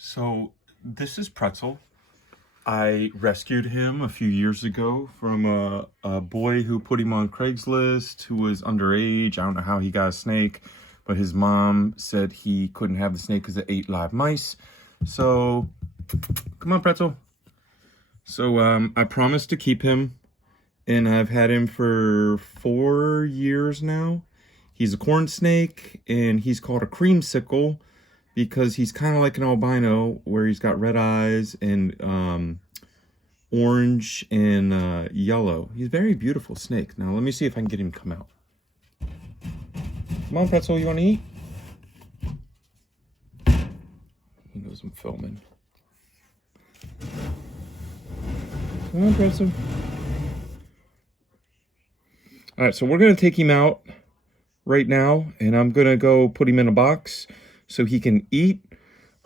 So this is Pretzel. I rescued him a few years ago from a boy who put him on Craigslist who was underage. I don't know how he got a snake, but his mom said he couldn't have the snake because it ate live mice. So, come on, Pretzel. So I promised to keep him, and I've had him for 4 years now. He's a corn snake, and he's called a creamsicle because he's kind of like an albino, where he's got red eyes and orange and yellow. He's a very beautiful snake. Now let me see if I can get him to come out. Come on, Pretzel, you want to eat? He knows I'm filming. Come on, Pretzel. All right, so we're gonna take him out right now, and I'm gonna go put him in a box so he can eat.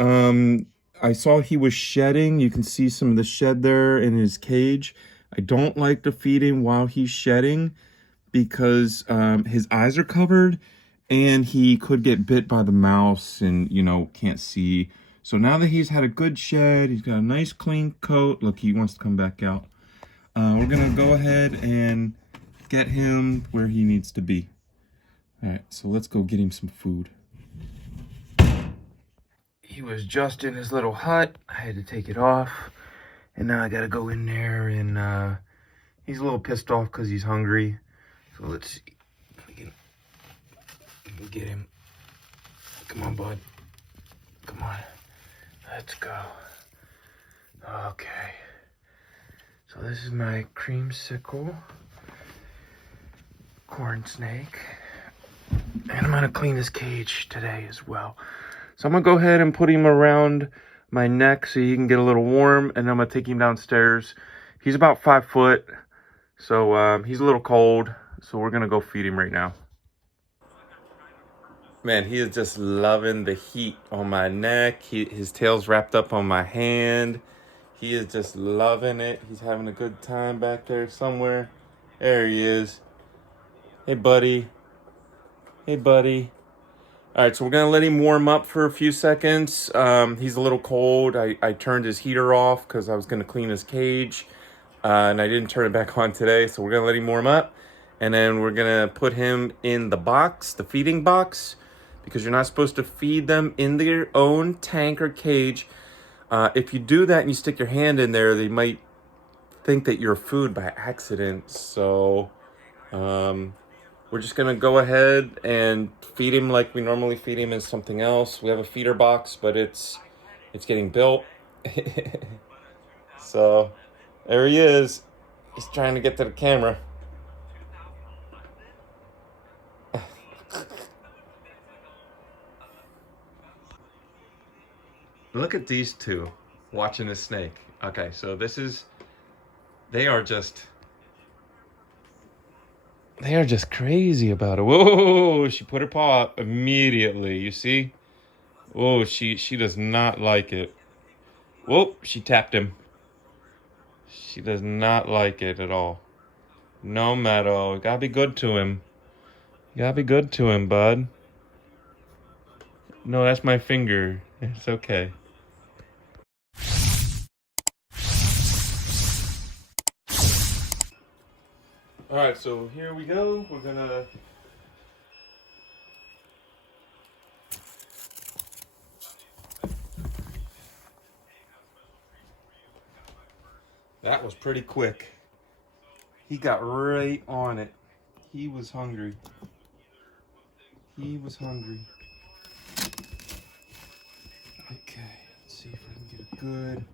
I saw he was shedding. You can see some of the shed there in his cage. I don't like to feed him while he's shedding because his eyes are covered and he could get bit by the mouse and, can't see. So now that he's had a good shed, he's got a nice clean coat. Look, he wants to come back out. We're gonna go ahead and get him where he needs to be. All right, so let's go get him some food. He was just in his little hut. I had to take it off, and now I gotta go in there, and he's a little pissed off because he's hungry. So let's see if we can get him. Come on, bud. Come on. Let's go. Okay. So this is my creamsicle corn snake. And I'm gonna clean this cage today as well. So I'm gonna go ahead and put him around my neck so he can get a little warm, and I'm gonna take him downstairs. He's about 5 foot, so he's a little cold, so we're gonna go feed him right now. Man, he is just loving the heat on my neck. His tail's wrapped up on my hand. He is just loving it. He's having a good time back there somewhere. There he is. Hey, buddy. Hey, buddy. All right, so we're gonna let him warm up for a few seconds. He's a little cold. I turned his heater off because I was gonna clean his cage, and I didn't turn it back on today. So we're gonna let him warm up, and then we're gonna put him in the box, the feeding box, because you're not supposed to feed them in their own tank or cage. If you do that and you stick your hand in there, they might think that you're food by accident. So we're just gonna go ahead and feed him like we normally feed him as something else. We have a feeder box, but it's getting built. So there he is. He's trying to get to the camera. Look at these two watching the snake. Okay, so they are just crazy about it. Whoa, she put her paw up immediately. You see? Whoa, she does not like it. Whoa, she tapped him. She does not like it at all. No matter. You gotta be good to him. You gotta be good to him, bud. No, that's my finger. It's okay. Alright, so here we go. We're gonna... That was pretty quick. He got right on it. He was hungry. He was hungry. Okay, let's see if I can get it good.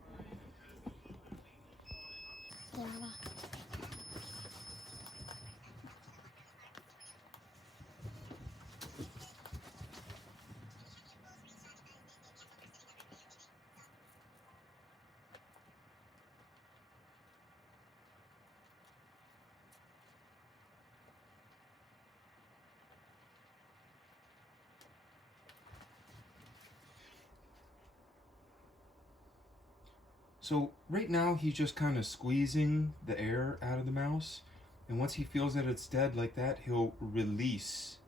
So right now he's just kind of squeezing the air out of the mouse, and once he feels that it's dead like that, he'll release,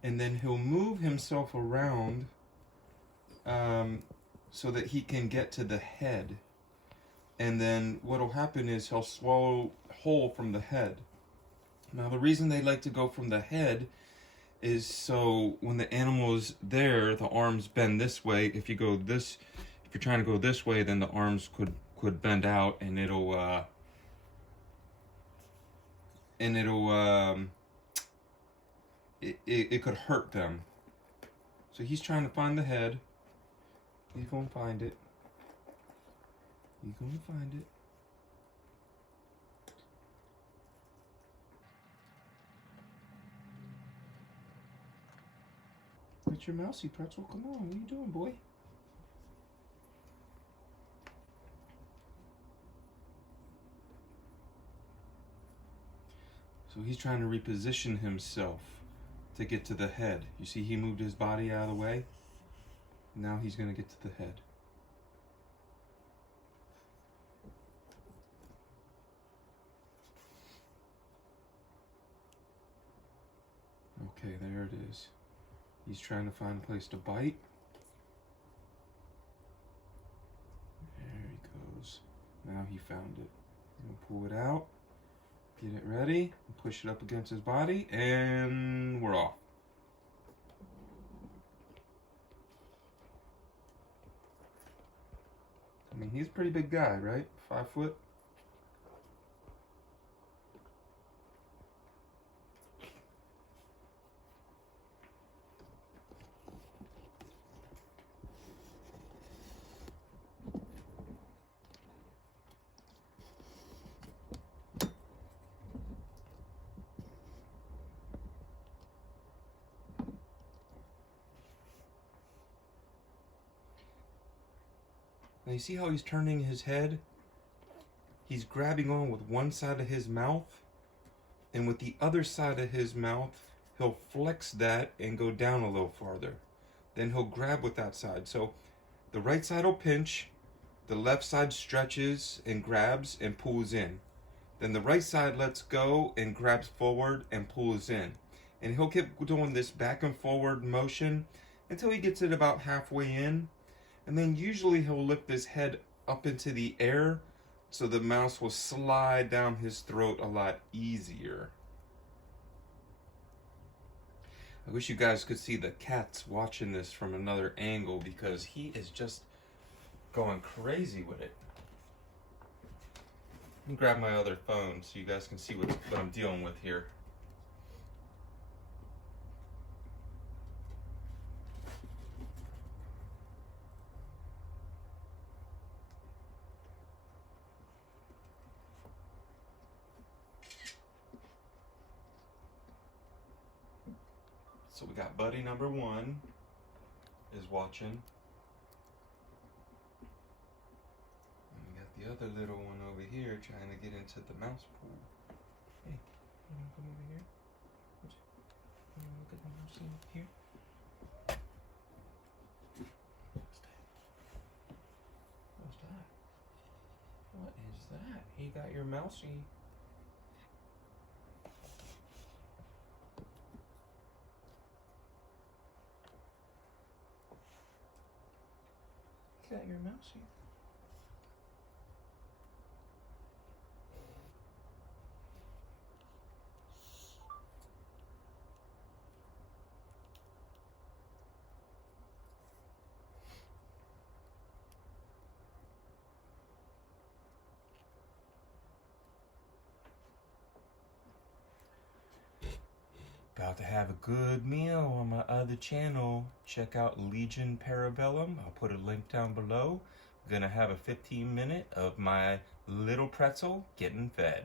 and then he'll move himself around so that he can get to the head. And then what'll happen is he'll swallow whole from the head. Now the reason they like to go from the head is so when the animal is there, the arms bend this way. If you're trying to go this way, then the arms could bend out, and it could hurt them. So he's trying to find the head. He's gonna find it. He's gonna find it. It's your mousy, Pretzel. Come on, what are you doing, boy? So he's trying to reposition himself to get to the head. You see, he moved his body out of the way. Now he's gonna get to the head. Okay, there it is. He's trying to find a place to bite. There he goes. Now he found it. He'll pull it out, get it ready, push it up against his body, and we're off. I mean, he's a pretty big guy, right? 5 foot. Now you see how he's turning his head? He's grabbing on with one side of his mouth, and with the other side of his mouth, he'll flex that and go down a little farther. Then he'll grab with that side. So the right side will pinch, the left side stretches and grabs and pulls in. Then the right side lets go and grabs forward and pulls in. And he'll keep doing this back and forward motion until he gets it about halfway in. And then usually he'll lift his head up into the air so the mouse will slide down his throat a lot easier. I wish you guys could see the cat's watching this from another angle because he is just going crazy with it. Let me grab my other phone so you guys can see what I'm dealing with here. So we got buddy number 1 is watching. And we got the other little one over here trying to get into the mouse pool. Hey, you wanna come over here? You wanna look at the mouse here? What's that? What is that? He got your mousey. Got your mousey. About to have a good meal on my other channel. Check out Legion Parabellum. I'll put a link down below. I'm gonna have a 15-minute of my little pretzel getting fed.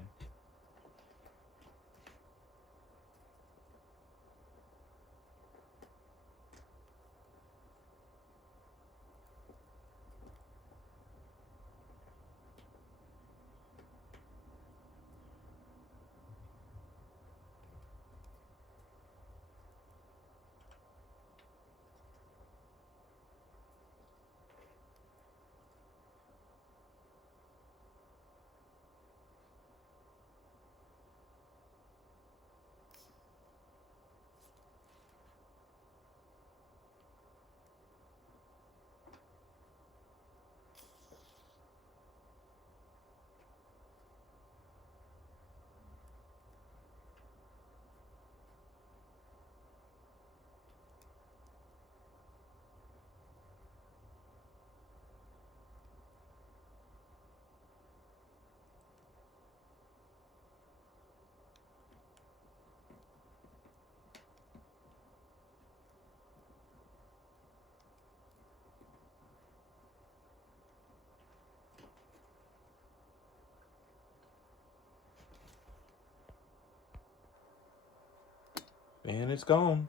And it's gone.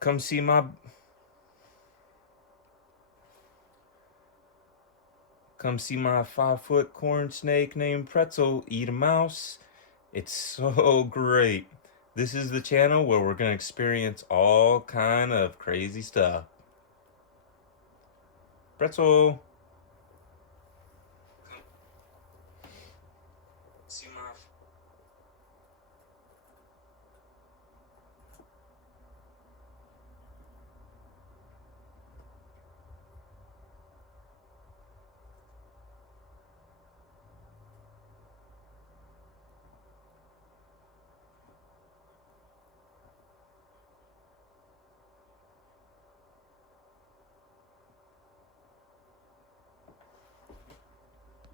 Come see my 5-foot corn snake named Pretzel eat a mouse. It's so great. This is the channel where we're gonna experience all kind of crazy stuff. Pretzel.